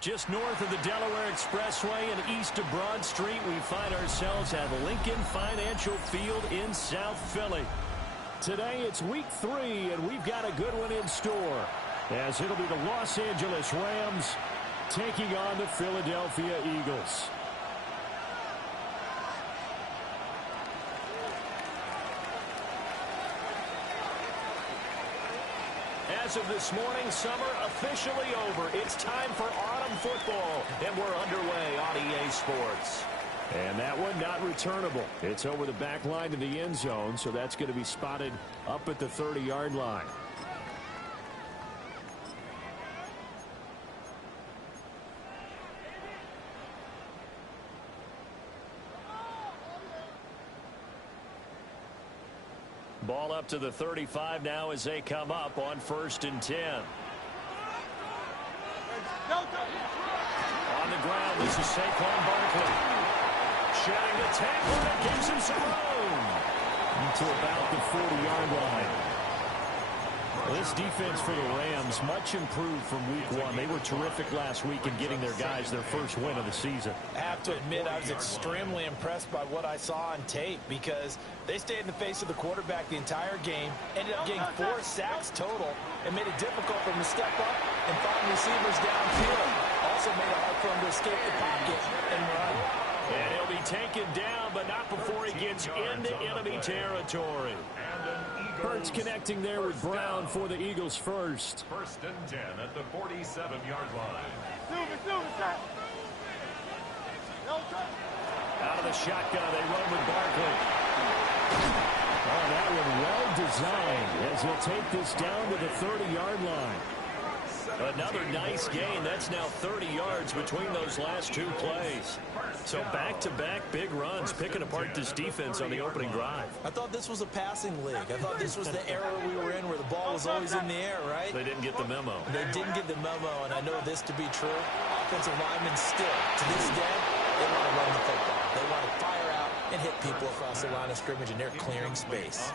Just north of the Delaware Expressway and east of Broad Street, we find ourselves at Lincoln Financial Field in South Philly. Today it's week 3, and we've got a good one in store, as it'll be the Los Angeles Rams taking on the Philadelphia Eagles. As of this morning, summer officially over. It's time for autumn football, and we're underway on EA Sports. And that one not returnable. It's over the back line to the end zone, so that's going to be spotted up at the 30-yard line. Ball up to the 35 now as they come up on 1st and 10. On the ground, this is Saquon Barkley. Shedding the tackle that gives him some room to about the 40-yard line. This defense for the Rams, much improved from week 1. They were terrific last week in getting their guys their first win of the season. I have to admit, I was extremely impressed by what I saw on tape because they stayed in the face of the quarterback the entire game, ended up getting 4 sacks total, and made it difficult for him to step up and find receivers downfield. Also made it hard for him to escape the pocket and run. And he'll be taken down, but not before he gets into enemy territory. Hurts connecting there with Brown for the Eagles first. 1st and 10 at the 47-yard line. Out of the shotgun, they run with Barkley. Oh, that one well designed as he'll take this down to the 30-yard line. Another nice gain. That's now 30 yards between those last 2 plays. So back-to-back big runs, picking apart this defense on the opening drive. I thought this was a passing league. I thought this was the era we were in where the ball was always in the air, right? They didn't get the memo. They didn't get the memo, and I know this to be true. Offensive linemen still, to this day, they want to run the football. They want to fire out and hit people across the line of scrimmage, and they're clearing space.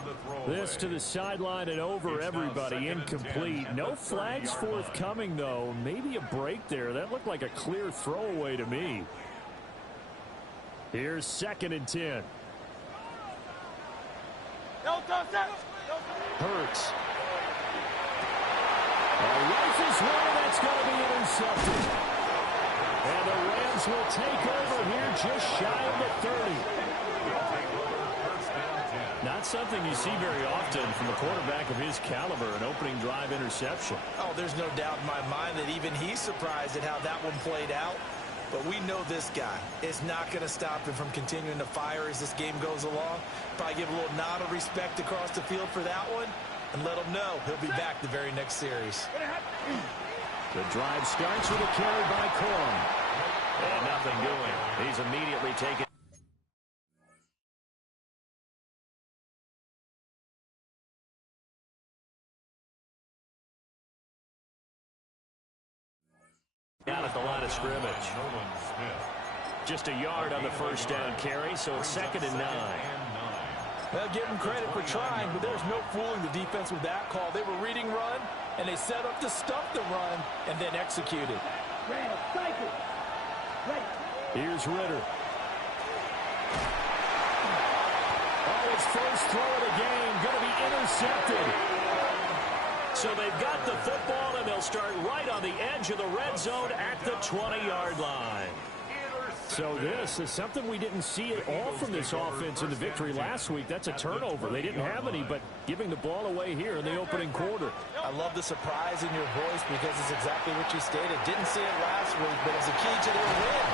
This to the sideline and over everybody. Incomplete. No flags forthcoming, though. Maybe a break there. That looked like a clear throwaway to me. Here's 2nd and 10. Hurts. Rifles one, that's going to be intercepted. And the Rams will take over here just shy of the 30. Not something you see very often from a quarterback of his caliber, an opening drive interception. Oh, there's no doubt in my mind that even he's surprised at how that one played out. But we know this guy is not going to stop him from continuing to fire as this game goes along. Probably give a little nod of respect across the field for that one and let him know he'll be back the very next series. The drive starts with a carry by Corum. And nothing doing. He's immediately taken. Down at the line of scrimmage. Just a yard on the 1st down carry, so it's 2nd and 9. Well, give them credit for trying, but there's no fooling the defense with that call. They were reading run, and they set up to stuff the run and then executed. Here's Ritter. Oh, his first throw of the game going to be intercepted. So they've got the football, and they'll start right on the edge of the red zone at the 20-yard line. So this is something we didn't see at all from this offense in the victory last week. That's a turnover. They didn't have any, but giving the ball away here in the opening quarter. I love the surprise in your voice because it's exactly what you stated. Didn't see it last week, but it's a key to their win.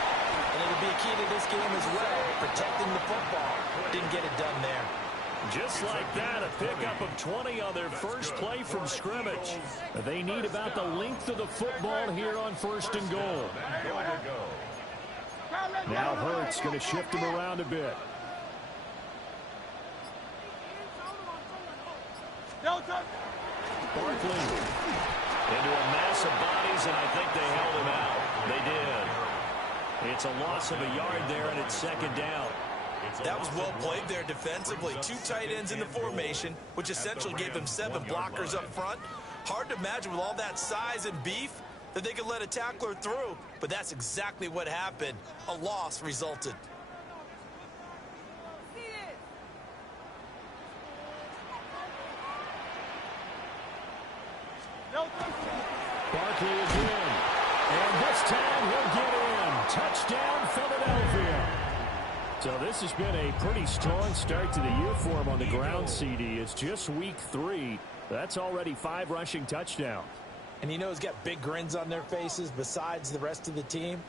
And it'll be a key to this game as well, protecting the football. Didn't get it done there. Just like that, a pickup of 20 on their first play from scrimmage. They need about the length of the football here on 1st and goal. Now Hurts going to shift him around a bit. Barkley into a mass of bodies, and I think they held him out. They did. It's a loss of a yard there, and it's 2nd down. That was well played there defensively. 2 tight ends in the formation, which essentially gave them 7 blockers up front. Hard to imagine with all that size and beef that they could let a tackler through, but that's exactly what happened. A loss resulted. Barkley is in. And this time he'll get in. Touchdown, Philadelphia. So this has been a pretty strong start to the year for him on the ground, CD. It's just week 3. That's already 5 rushing touchdowns. And you know he's got big grins on their faces besides the rest of the team.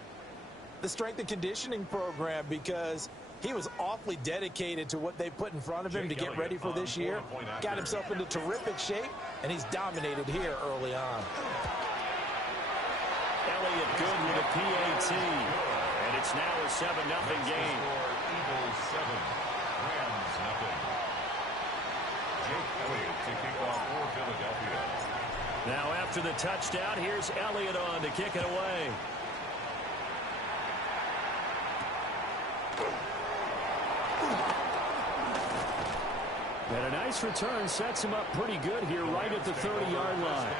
The strength and conditioning program, because he was awfully dedicated to what they put in front of him to get ready for this year. Got himself into terrific shape, and he's dominated here early on. Elliott good with a PAT. And it's now a 7-0 game. Eagles 7, Rams 0. Jake Elliott to kick off for Philadelphia. Now after the touchdown, here's Elliott on to kick it away. And a nice return sets him up pretty good here right at the 30-yard line.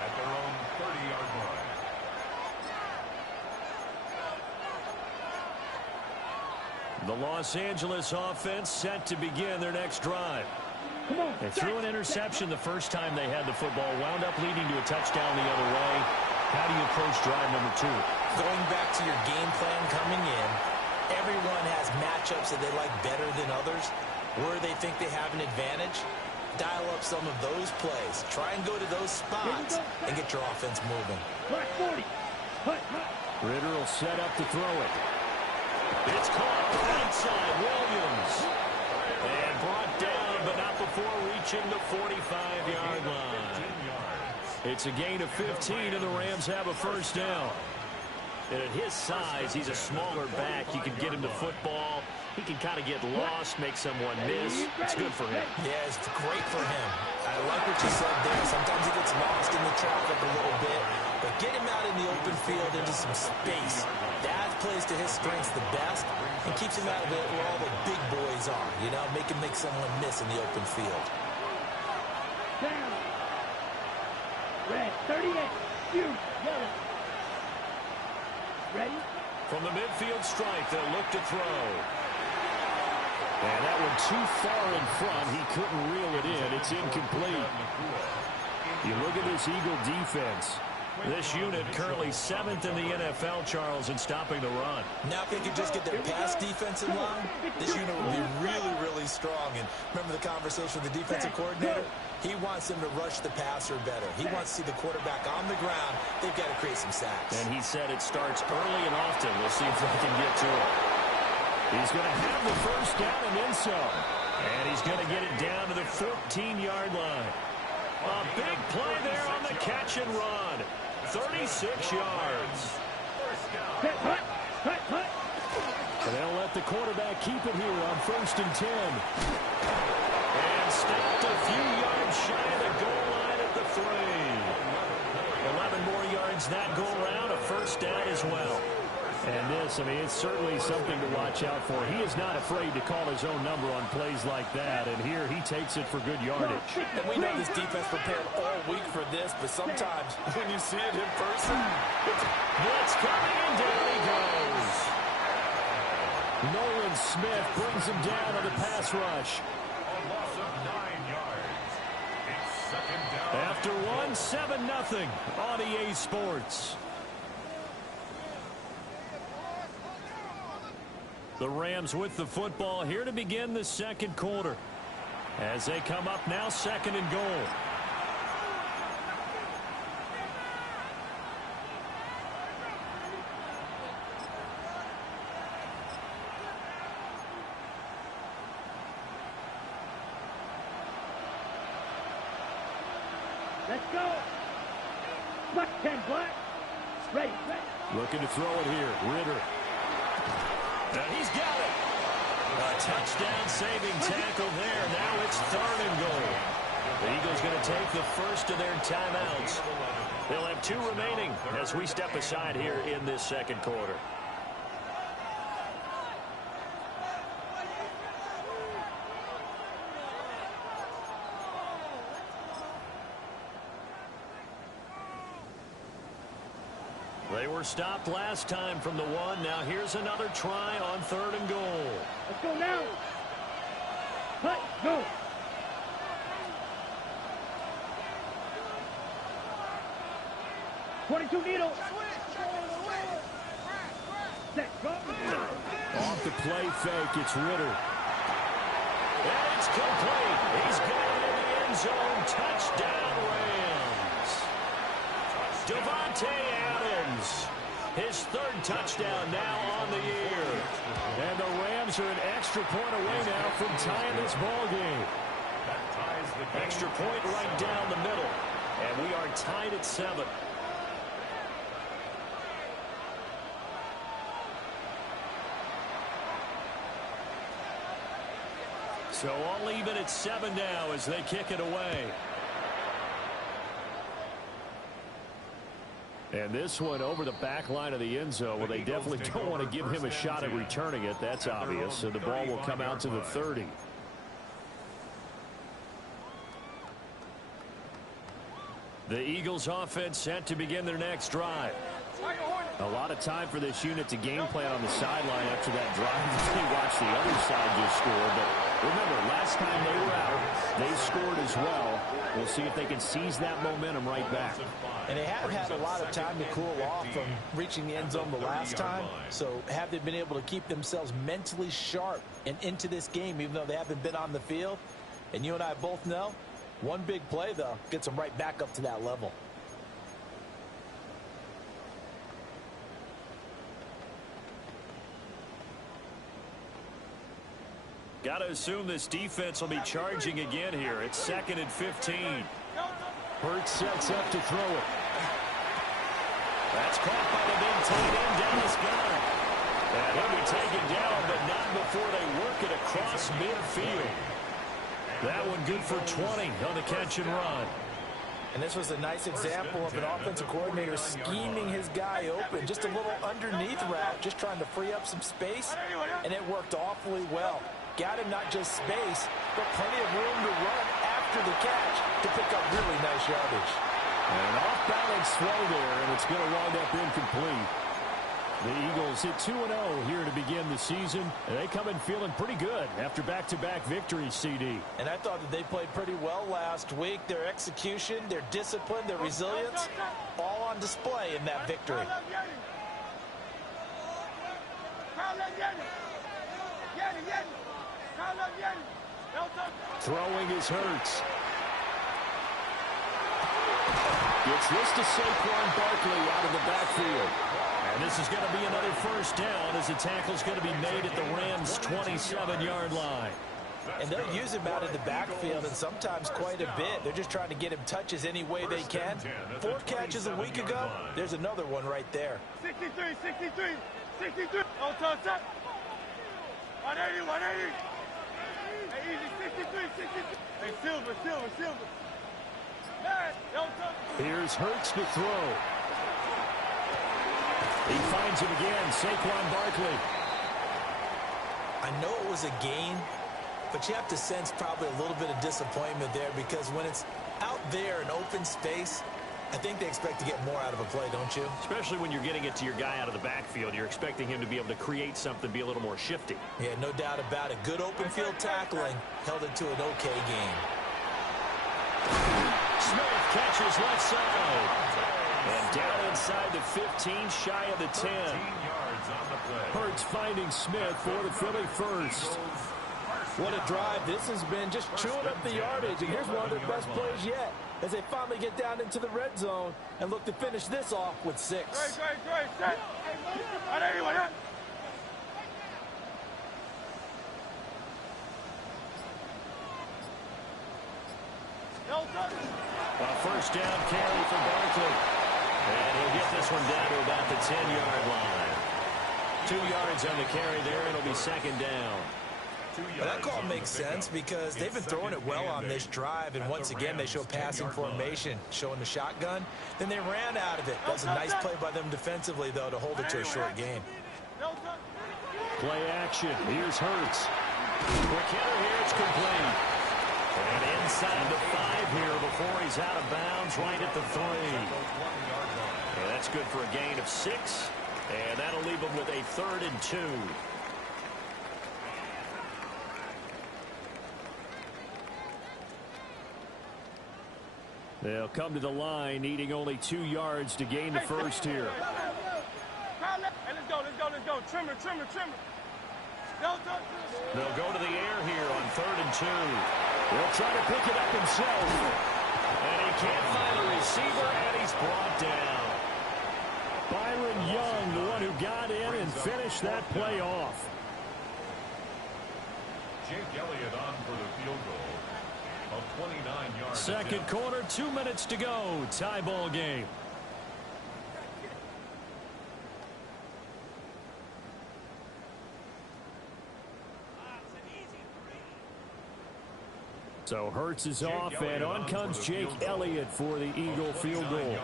At their own 30-yard line. The Los Angeles offense set to begin their next drive. They threw an interception the first time they had the football, wound up leading to a touchdown the other way. How do you approach drive number 2? Going back to your game plan coming in, everyone has matchups that they like better than others. Where they think they have an advantage, dial up some of those plays. Try and go to those spots and get your offense moving. Ritter will set up to throw it. It's caught outside Williams. And brought down, but not before reaching the 45-yard line. It's a gain of 15, and the Rams have a first down. And at his size, he's a smaller back. You can get him to football. He can kind of get lost, make someone miss. It's good for him. Yeah, it's great for him. I like what you said there. Sometimes he gets lost in the traffic a little bit, but get him out in the open field into some space. That plays to his strengths the best and keeps him out of it where all the big boys are. You know, make him make someone miss in the open field. Down. Red, 38. You. Yellow. Ready? From the midfield strike, they'll look to throw. And that one too far in front. He couldn't reel it in. It's incomplete. You look at this Eagle defense. This unit currently 7th in the NFL, Charles, in stopping the run. Now if they could just get their pass defense in line, this unit would be really, really strong. And remember the conversation with the defensive coordinator? He wants them to rush the passer better. He wants to see the quarterback on the ground. They've got to create some sacks. And he said it starts early and often. We'll see if they can get to it. He's going to have the first down and then some. And he's going to get it down to the 14-yard line. A big play there on the catch and run. 36 yards. And they'll let the quarterback keep it here on 1st and 10. And stopped a few yards shy of the goal line at the 3. 11 more yards that go around, a first down as well. And this, I mean, it's certainly something to watch out for. He is not afraid to call his own number on plays like that. And here he takes it for good yardage. And we know this defense prepared all week for this, but sometimes when you see it in person, Blitz coming, and down he goes. Nolan Smith brings him down on the pass rush. A loss of 9 yards. It's 2nd down. After 7-0 on EA Sports. The Rams with the football here to begin the second quarter. As they come up now, 2nd and goal. Let's go. Black 10, black. Ready. Looking to throw it here. Ritter. And he's got it. A touchdown-saving tackle there. Now it's 3rd and goal. The Eagles going to take the first of their timeouts. They'll have 2 remaining as we step aside here in this second quarter. They were stopped last time from the 1. Now here's another try on 3rd and goal. Let's go now. Cut, go. .22 needle. Set, go. Off the play fake, it's Ritter. And it's complete. He's got it in the end zone. Touchdown, Rams. Devontae Adams. His 3rd touchdown now on the year. And the Rams are an extra point away now from tying this ball game. Extra point right down the middle. And we are tied at 7. So all even at 7 now as they kick it away. And this one over the back line of the end zone. Well, they definitely don't want to give him a shot at returning it. That's obvious. So the ball will come out to the 30. The Eagles offense set to begin their next drive. A lot of time for this unit to game plan on the sideline after that drive. They watched the other side just score. But remember, last time they were out, they scored as well. We'll see if they can seize that momentum right back. And they have had a lot of time to cool off from reaching the end zone the last time. So have they been able to keep themselves mentally sharp and into this game, even though they haven't been on the field? And you and I both know, one big play, though, gets them right back up to that level. Got to assume this defense will be charging again here. It's 2nd and 15. Hurts sets up to throw it. That's caught by the big tight end, Dallas Goedert. And he'll be taken down, but not before they work it across midfield. That one good for 20 on the catch and run. And this was a nice example of an offensive coordinator scheming his guy open. Just a little underneath route, just trying to free up some space, and it worked awfully well. Got him not just space, but plenty of room to run after the catch to pick up really nice yardage. And an off-balance throw there, and it's going to wind up incomplete. The Eagles hit 2-0 here to begin the season. And they come in feeling pretty good after back-to-back victories, CD. And I thought that they played pretty well last week. Their execution, their discipline, their resilience, all on display in that victory. Throwing is Hurts. Gets this to Saquon Barkley out of the backfield. And this is going to be another first down as the tackle's going to be made at the Rams' 27-yard line. And they'll use him out of the backfield, and sometimes quite a bit. They're just trying to get him touches any way they can. 4 catches a week ago. There's another one right there. 63. On touch up. 180. Hey, easy, 63. Hey, Silver. Here's Hurts to throw. He finds him again, Saquon Barkley. I know it was a gain, but you have to sense probably a little bit of disappointment there, because when it's out there in open space, I think they expect to get more out of a play, don't you? Especially when you're getting it to your guy out of the backfield. You're expecting him to be able to create something, be a little more shifty. Yeah, no doubt about it. Good open field tackling held it to an okay game. Smith catches left side. And down inside the 15, shy of the 10. Hurts finding Smith for the Philly first. What a drive. This has been just chewing up the yardage. And here's one of their best plays yet, as they finally get down into the red zone and look to finish this off with 6. Great. Set. A first down carry for Barkley. And he'll get this one down to about the 10-yard line. 2 yards on the carry there. It'll be second down. Well, that call makes sense because they've been throwing it well on this drive, and once again they show passing formation, showing the shotgun. Then they ran out of it. That's a nice play by them defensively, though, to hold it to a short game. Play action. Here's Hurts. Quick hitter here. It's complete. And inside the 5 here before he's out of bounds right at the 3. And that's That's good for a gain of 6. And that'll leave them with a 3rd and 2. They'll come to the line, needing only 2 yards to gain the first here. Hey, let's go. Trimmer. They'll go to the air here on 3rd and 2. He'll try to pick it up himself. And he can't find the receiver, and he's brought down. Byron Young, the one who got in and finished that play off. Jake Elliott on for the field goal. A 29-yard Second attempt. quarter, 2 minutes to go. Tie ball game. So Hurts is off, and on comes Jake Elliott for the Eagle field goal.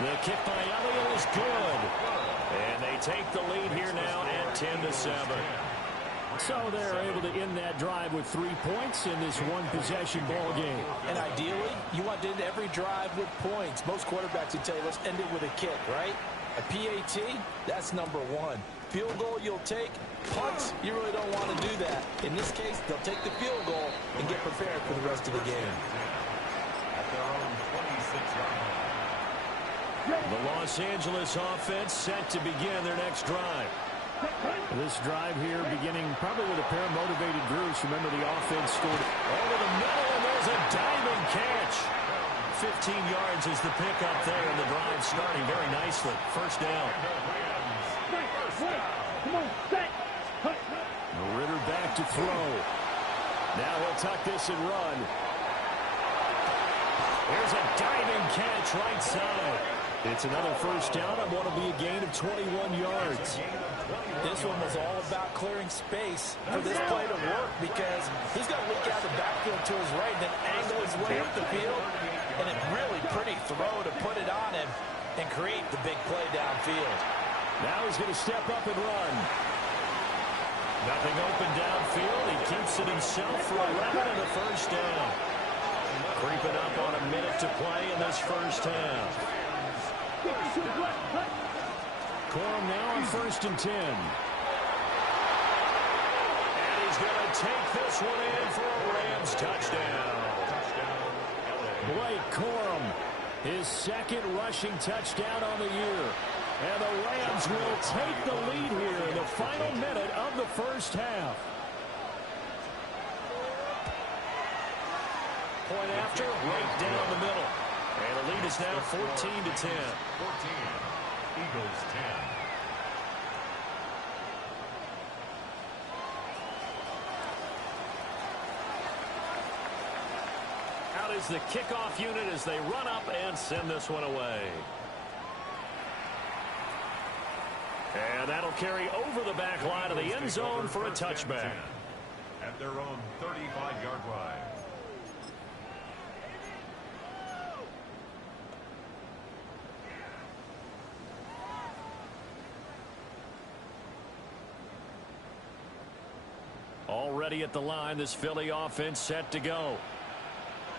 The kick by Elliott is good. And they take the lead here now at 10-7. So they're able to end that drive with 3 points in this one-possession ball game. And ideally, you want to end every drive with points. Most quarterbacks would tell you, let's end it with a kick, right? A PAT, that's number 1. Field goal you'll take. Punts, you really don't want to do that. In this case, they'll take the field goal and get prepared for the rest of the game. At their own 26-yard line. The Los Angeles offense set to begin their next drive. This drive here beginning probably with a pair of motivated groups. Remember, the offense scored over the middle, and there's a diving catch. 15 yards is the pickup there, and the drive starting very nicely. First down. Come on, set. Ritter back to throw. Now he'll tuck this and run. There's a diving catch right side. It's another first down on what will be a gain of 21 yards. This one was all about clearing space for this play to work because he's going to look out the backfield to his right and then angle his way up the field. And a really pretty throw to put it on him and create the big play downfield. Now he's going to step up and run. Nothing open downfield. He keeps it himself for 11 and a first down. Creeping up on a minute to play in this first half. Corum now on 1st and 10. And he's going to take this one in for a Rams touchdown. Blake Corum, his second rushing touchdown on the year. And the Rams will take the lead here in the final minute of the first half. Point after, right down the middle. And the lead is now 14-10. 14. Eagles 10. Out is the kickoff unit as they run up and send this one away. And that'll carry over the back line of the end zone for a touchback. At their own 35-yard line. Already at the line, this Philly offense set to go.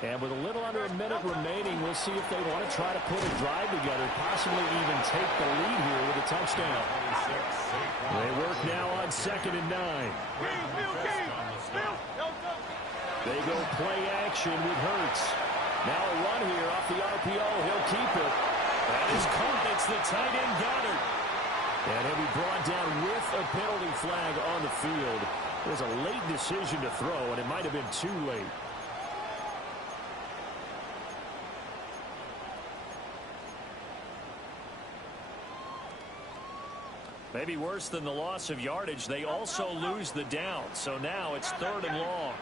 And with a little under a minute remaining, we'll see if they want to try to put a drive together, possibly even take the lead here with a touchdown. They work now on 2nd and 9. They go play action with Hurts. Now a run here off the RPO. He'll keep it. That is caught. It's the tight end Goddard. And he'll be brought down with a penalty flag on the field. It was a late decision to throw, and it might have been too late. Maybe worse than the loss of yardage, they also lose the down. So now it's 3rd and long.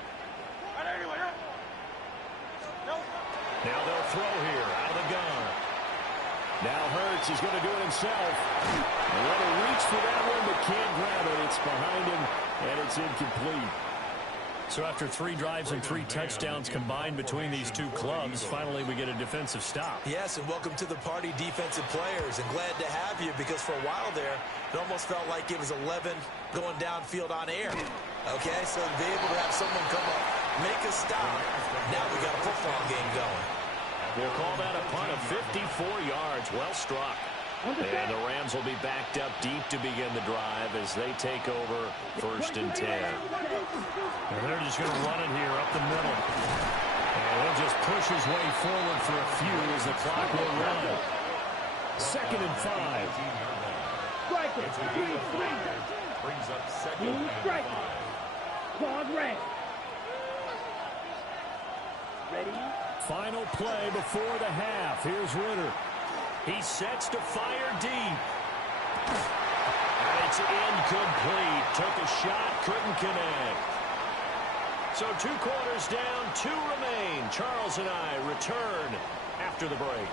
Now they'll throw here out of the gun. Now Hurts is going to do it himself. And let him reach for that one, but can't grab it. It's behind him, and it's incomplete. So after 3 drives and 3 touchdowns combined between these two clubs, finally we get a defensive stop. Yes, and welcome to the party, defensive players, and glad to have you because for a while there, it almost felt like it was 11 going downfield on air. Okay, so to be able to have someone come up, make a stop, now we got a football game going. They'll call that a punt of 54 yards. Well struck. And the Rams will be backed up deep to begin the drive as they take over 1st and 10. And they're just going to run it here up the middle. And he'll just push his way forward for a few as the clock will run. 2nd and 5. Striker, 3. Brings up 2nd and 5. Quad red. Ready? Final play before the half. Here's Ritter. He sets to fire deep. And it's incomplete. Took a shot, couldn't connect. So 2 quarters down, 2 remain. Charles and I return after the break.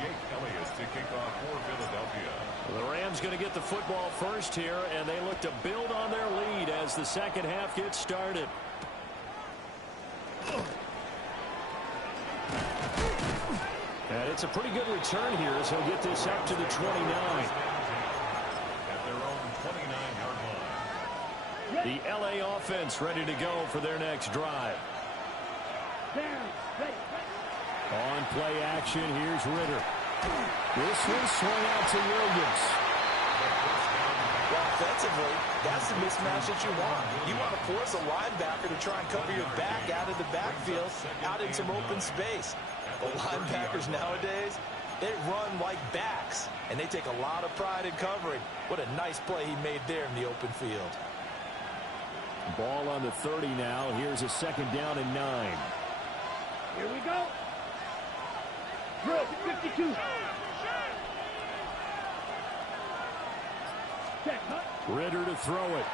Jake Elliott to kick off for Philadelphia. The Rams going to get the football first here, and they look to build on their lead as the second half gets started. And it's a pretty good return here as he'll get this up to the 29. At their own 29-yard line. The LA offense ready to go for their next drive. On play action, here's Ritter. This one swung out to Williams. Well, offensively, that's the mismatch that you want. You want to force a linebacker to try and cover your back out of the backfield, out in some open space. But linebackers nowadays, they run like backs, and they take a lot of pride in covering. What a nice play he made there in the open field. Ball on the 30 now. Here's a 2nd down and 9. Here we go. Drill 52. Ritter to throw it.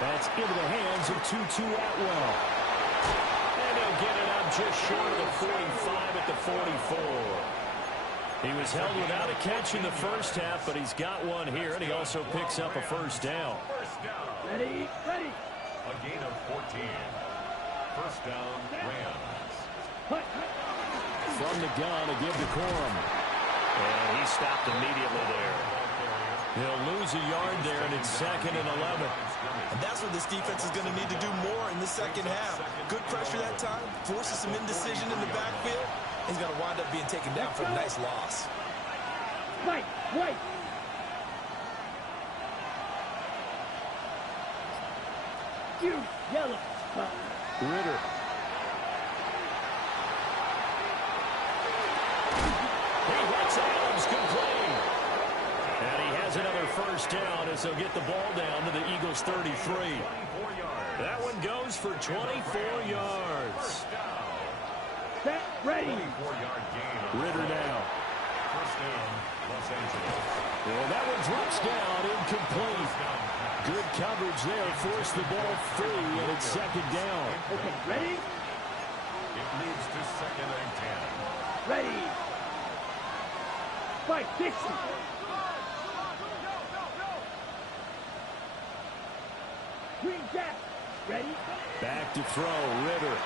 That's into the hands of Tutu Atwell. And he'll get it up just short of the 45 at the 44. He was held without a catch in the first half, but he's got one here, and he also picks up a 1st down. Ready. A gain of 14. 1st down, Rams. From the gun, a give to Corum. And he stopped immediately there. He'll lose a yard there, and it's 2nd and 11. And that's what this defense is going to need to do more in the second half. Good pressure that time, forces some indecision in the backfield. He's going to wind up being taken down for a nice loss. Right. You yellow. Ritter. He hits Adams complete. And he has another 1st down as they'll get the ball down to the Eagles' 33. That one goes for 24 yards. Set, ready. Ritter now. 1st down, Los Angeles. And that one drops down, incomplete. Good coverage there, forced the ball free, and it's 2nd down. Okay, ready? It leads to 2nd and 10. Ready. 560. Green jack. Ready? Back to throw, Ritter.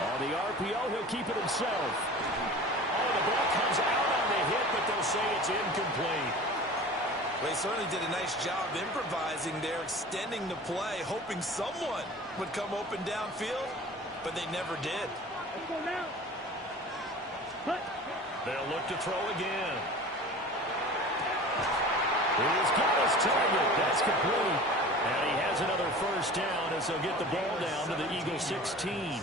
On the RPO, he'll keep it himself. Oh, the ball comes out on the hit, but they'll say it's incomplete. Well, he certainly did a nice job improvising there, extending the play, hoping someone would come open downfield, but they never did. Let's go now. Hut. They'll look to throw again. He's got his target. That's complete. And he has another 1st down as they'll get the ball down to the Eagles' 16.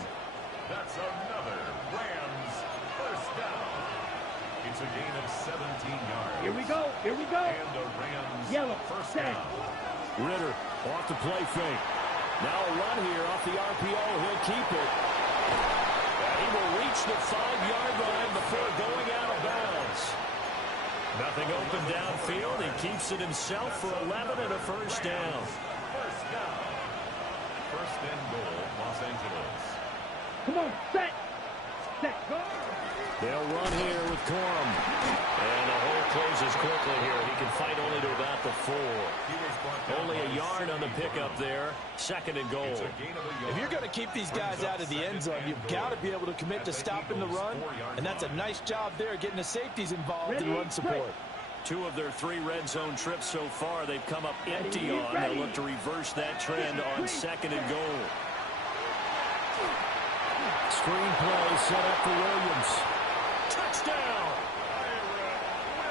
That's another Rams 1st down. It's a gain of 17 yards. Here we go. And a Rams Yellow. 1st Set. down. Ritter off the play fake. Now a run here off the RPO. He'll keep it. And he will reach the 5-yard line before going out of bounds. Nothing open downfield. He keeps it himself for 11 and a 1st down. 1st down. 1st and goal, Los Angeles. Come on. Set. Go. They'll run here with Corum. And the hole closes quickly here. He can fight only to about the 4. Only a yard on the pickup there. 2nd and goal. If you're going to keep these guys out of the end zone, you've got to be able to commit to stopping the run. And that's a nice job there, getting the safeties involved in run support. 2 of their 3 red zone trips so far they've come up empty on. They'll look to reverse that trend on 2nd and goal. Screen play set up for Williams. Touchdown!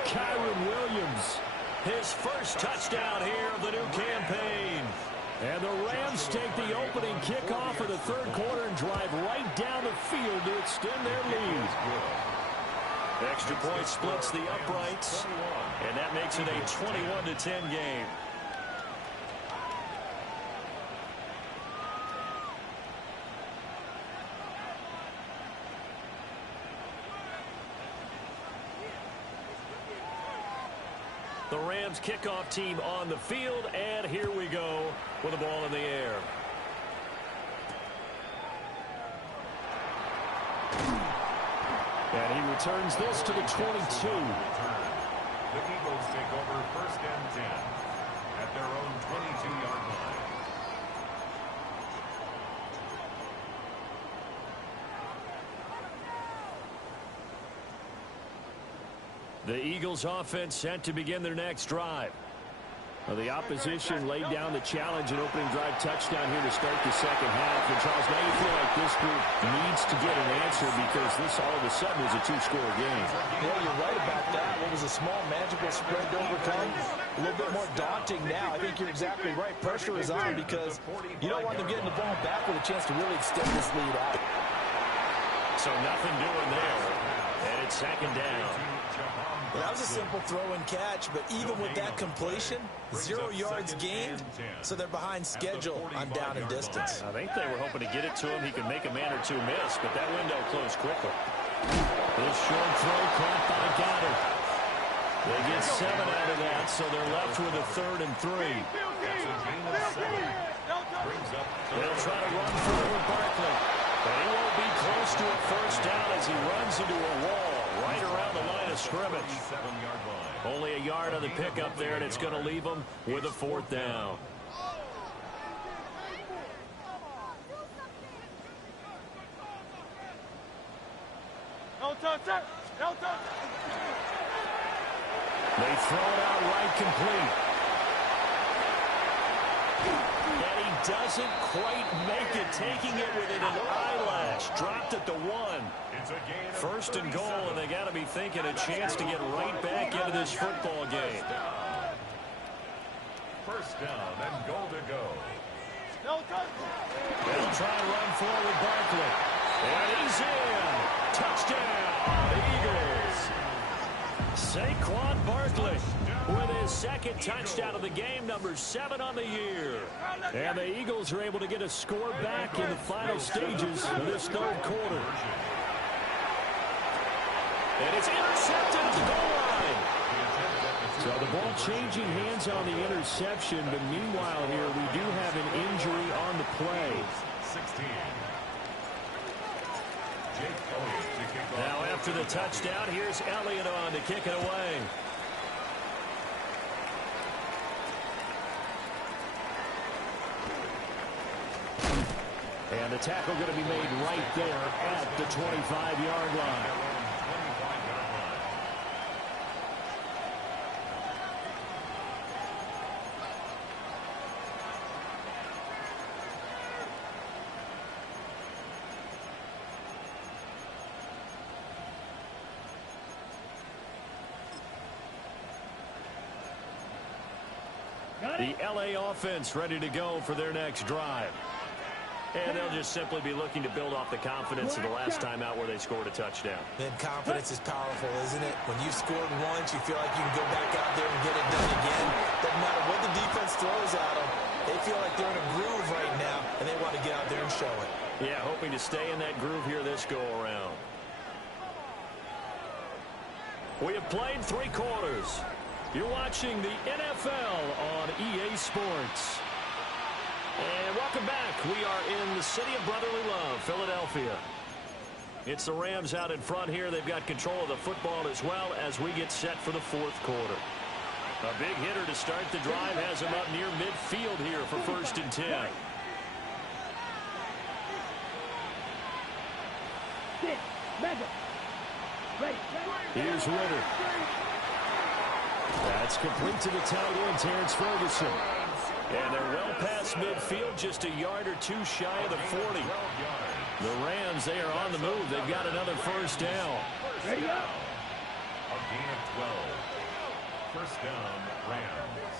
Kyron Williams. His first touchdown here of the new campaign. And the Rams take the opening kickoff of the 3rd quarter and drive right down the field to extend their lead. Extra point splits the uprights, and that makes it a 21-10 game. The Rams kickoff team on the field, and here we go with the ball in the air. And he returns this to the 22. The Eagles take over 1st and 10 at their own 22-yard line. The Eagles offense set to begin their next drive. Well, the opposition laid down the challenge and opening drive touchdown here to start the 2nd half. And Charles, now you feel like this group needs to get an answer because this all of a sudden is a 2-score game. Yeah, you're right about that. What was a small magical spread to overcome? A little bit more daunting now. I think you're exactly right. Pressure is on because you don't want them getting the ball back with a chance to really extend this lead out. So nothing doing there. And it's 2nd down. Well, that was a simple throw and catch, but even with that completion, 0 yards gained, so they're behind schedule on down and distance. I think they were hoping to get it to him. He could make a man or 2 miss, but that window closed quickly. This short throw caught by Goddard. They get 7 out of that, so they're left with a 3rd and 3. They'll try to run through with Barkley, but he won't be close to a 1st down as he runs into a wall right around the line of scrimmage. Only a yard on the pickup there, and it's going to leave them with a 4th down. They throw it out right complete. And he doesn't quite make it, taking it within an eyelash. Dropped at the 1. 1st and goal, and they got to be thinking a chance to get right back into this football game. 1st down and goal to go. They'll try and run forward Barkley. And he's in. Touchdown, Eagles. Saquon Barkley with his 2nd touchdown of the game, number 7 on the year. And the Eagles are able to get a score back in the final stages of this 3rd quarter. And it's intercepted at the goal line. So the ball changing hands on the interception, but meanwhile here we do have an injury on the play. 16. Now after the touchdown, here's Elliott on to kick it away. And the tackle going to be made right there at the 25-yard line. The LA offense ready to go for their next drive. And they'll just simply be looking to build off the confidence of the last time out where they scored a touchdown. Then confidence is powerful, isn't it? When you've scored once, you feel like you can go back out there and get it done again. Doesn't matter what the defense throws at them. They feel like they're in a groove right now, and they want to get out there and show it. Yeah, hoping to stay in that groove here this go-around. We have played 3 quarters. You're watching the NFL on EA Sports. And welcome back. We are in the city of brotherly love, Philadelphia. It's the Rams out in front here. They've got control of the football as well as we get set for the 4th quarter. A big hitter to start the drive has him up near midfield here for 1st and 10. Here's Here's Ritter. That's complete to the tight end, Terrence Ferguson. And they're well past midfield, just a yard or two shy of the 40. The Rams, they are on the move. They've got another first down. Ready up. A gain of 12. First down, Rams.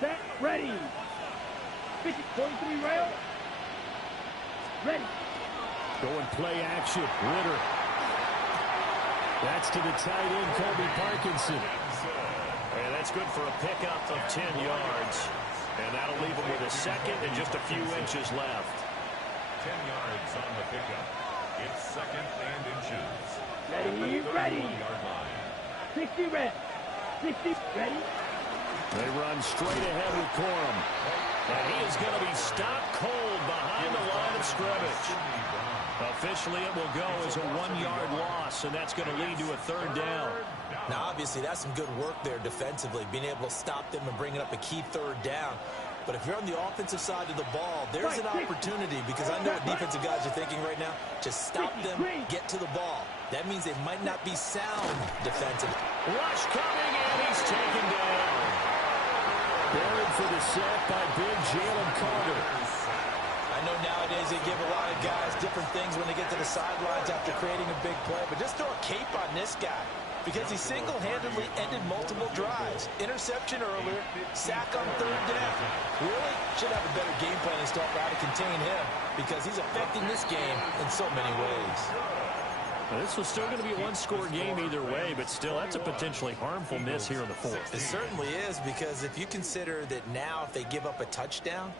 Set, ready. 43 rail. Ready. Going play action. Ritter. That's to the tight end, Colby Parkinson. And that's good for a pickup of 10 yards. And that'll leave him with a second and just a few inches left. 10 yards on the pickup. It's second and inches. Ready, ready. 60 red. 60 ready. They run straight ahead with Corum. And he is going to be stopped cold behind the line of scrimmage. Officially, it will go as a 1-yard loss, and that's going to lead to a third down. Now, obviously, that's some good work there defensively, being able to stop them and bringing up a key third down. But if you're on the offensive side of the ball, there's an opportunity, because I know what defensive guys are thinking right now. Just stop them, get to the ball. That means they might not be sound defensively. Rush coming, and he's taken down. Buried for the sack by big Jalen Carter. I know nowadays they give a lot of guys different things when they get to the sidelines after creating a big play, but just throw a cape on this guy, because he single-handedly ended multiple drives. Interception earlier, sack on third down. Really should have a better game plan and stuff how to contain him, because he's affecting this game in so many ways. Well, this was still going to be a one-score game either way, but still, that's a potentially harmful miss here in the fourth. It certainly is, because if you consider that now if they give up a touchdown,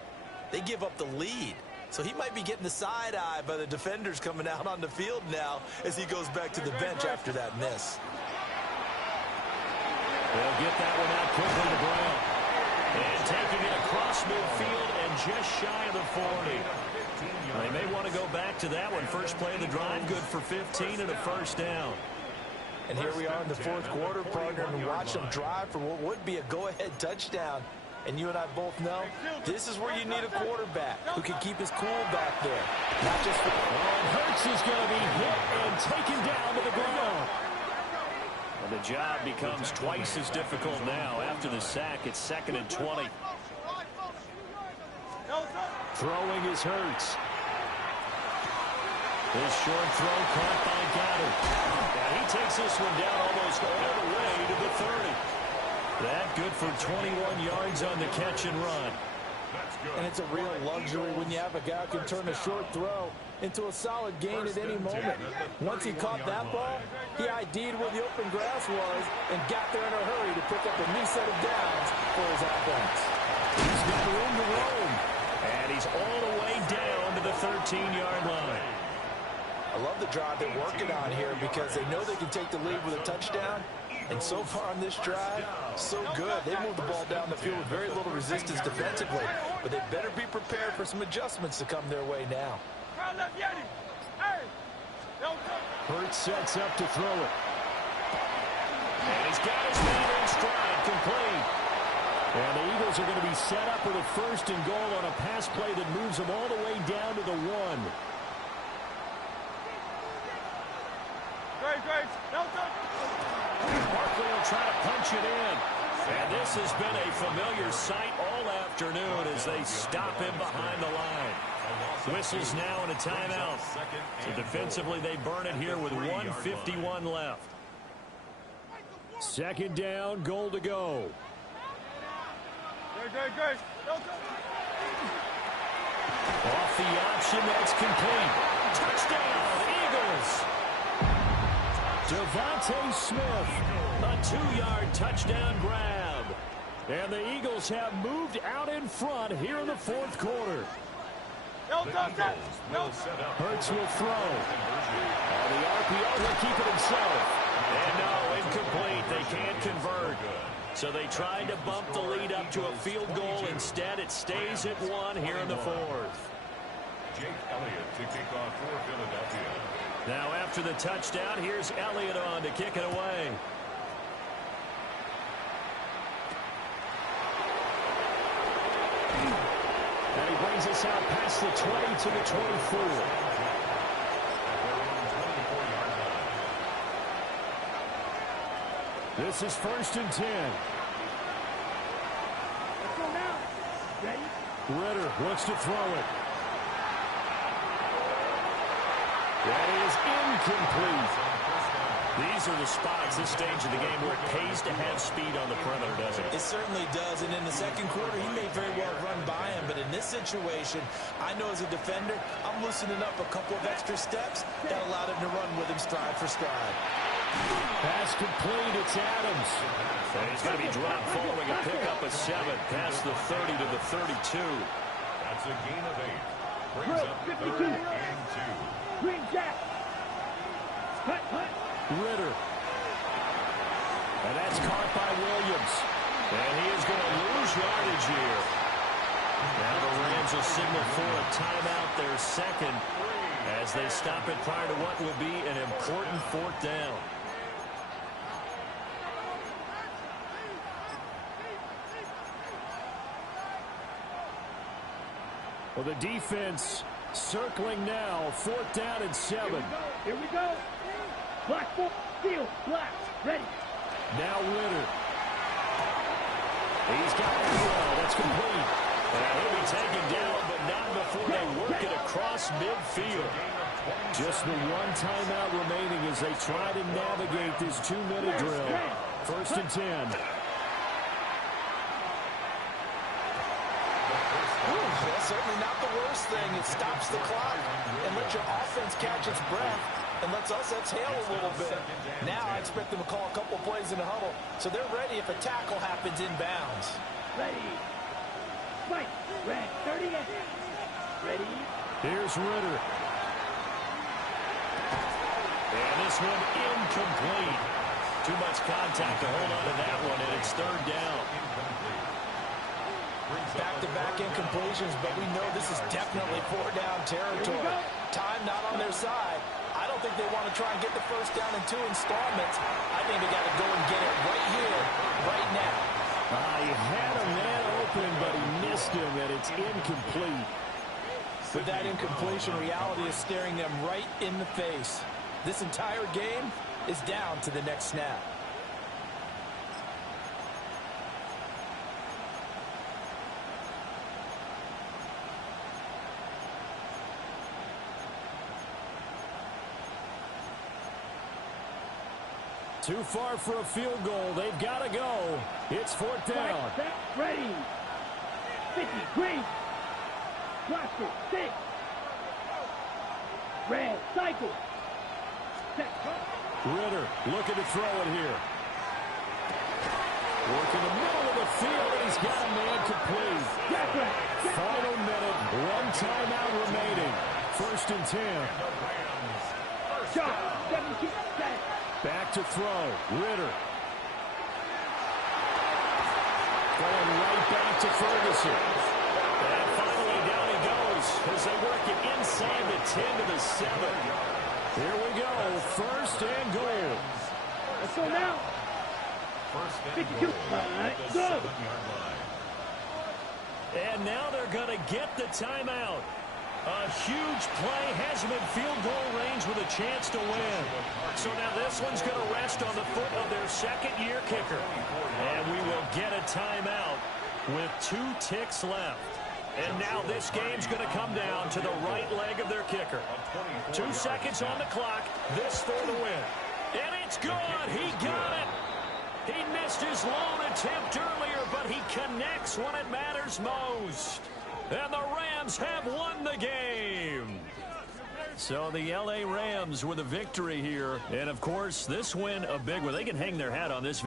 they give up the lead. So he might be getting the side eye by the defenders coming out on the field now as he goes back to the bench after that miss. They'll get that one out quickly to Brown. And taking it across midfield and just shy of the 40. They may want to go back to that one. First play of the drive, good for 15 and a first down. And here we are in the fourth quarter, partner, and watch them drive for what would be a go-ahead touchdown. And you and I both know this is where you need a quarterback who can keep his cool back there. Not just for... And Hurts is going to be hit and taken down to the ground. And the job becomes twice as difficult now. After the sack, it's 2nd and 20. Throwing is Hurts. His short throw caught by Goddard. And he takes this one down almost all the way to the 30. That good for 21 yards on the catch and run. And it's a real luxury when you have a guy who can turn a short throw into a solid gain at any moment. Once he caught that ball, he ID'd where the open grass was and got there in a hurry to pick up a new set of downs for his offense. He's got room to roam. And he's all the way down to the 13-yard line. I love the drive they're working on here because they know they can take the lead with a touchdown. And so far on this drive, so good. They moved the ball down the field with very little resistance defensively. But they better be prepared for some adjustments to come their way now. Hurts sets up to throw it. And he's got his man in stride, complete. And the Eagles are going to be set up with a first and goal on a pass play that moves them all the way down to the 1. Barkley will try to punch it in. And this has been a familiar sight all afternoon as they stop him behind the line. Whistles now and a timeout. So defensively, they burn it here with 1:51 left. Second down, goal to go. Off the option, that's complete. Touchdown, Eagles. Devontae Smith, a 2-yard touchdown grab. And the Eagles have moved out in front here in the fourth quarter. Hurts will throw. On the RPO, he'll keep it himself. And no, incomplete. They can't convert. So they tried to bump the lead up to a field goal. Instead, it stays at 1 here in the fourth. Jake Elliott to kick off for Philadelphia. Now after the touchdown, here's Elliott on to kick it away. And he brings us out past the 20 to the 24. This is 1st and 10. Let's go now. Ready? Ritter looks to throw it. That is incomplete. These are the spots, this stage of the game, where it pays to have speed on the perimeter, doesn't it? It certainly does, and in the second quarter, he may very well run by him, but in this situation, I know as a defender, I'm loosening up a couple of extra steps that allowed him to run with him stride for stride. Pass complete, it's Adams. And he's going to be dropped following a pickup of 7, past the 30 to the 32. That's a gain of 8. Brings up 52. 3rd and 2. Green Jack. Cut, cut. Ritter. And that's caught by Williams. And he is going to lose yardage here. Now the Rams will signal for a timeout, their second, as they stop it prior to what will be an important 4th down. Well, the defense circling now, 4th down and 7. Here we go. Black ball. Field. Black. Ready. Now Ritter. He's got it well. That's complete. And he'll be taken down, but not before they work it across midfield. Just the one timeout remaining as they try to navigate this 2-minute drill. 1st and 10. That's certainly not the worst thing. It stops the clock and lets your offense catch its breath and lets us exhale a little bit. Now I expect them to call a couple plays in the huddle, so they're ready if a tackle happens inbounds. Ready. Fight. Red. 38. Ready. Here's Ritter. And this one incomplete. Too much contact to hold on to that one, and it's 3rd down. Back-to-back incompletions, but we know this is definitely 4-down territory. Time not on their side. I don't think they want to try and get the 1st down in 2 installments. I think they got to go and get it right here, right now. He had a man open, but he missed him, and it's incomplete. With that incompletion, reality is staring them right in the face. This entire game is down to the next snap. Too far for a field goal. They've got to go. It's 4th down. Set. Ready. 50. Green. Cluster. 6. Red. Cycle. Set. Ritter looking to throw it here. Work in the middle of the field, and he's got a man complete. Final minute, 1 timeout remaining. 1st and 10. Shot. 17. Set. Back to throw. Ritter. Going right back to Ferguson. And finally down he goes as they work it inside the 10 to the 7. Here we go. 1st and goal. Let's go now. 52. Go. And now they're going to get the timeout. A huge play has him in field goal range with a chance to win. So now this one's going to rest on the foot of their second-year kicker. And we will get a timeout with 2 ticks left. And now this game's going to come down to the right leg of their kicker. 2 seconds on the clock. This for the win. And it's good. He got it. He missed his lone attempt earlier, but he connects when it matters most. And the Rams have won the game. So the L.A. Rams with a victory here. And, of course, this win a big one. They can hang their hat on this.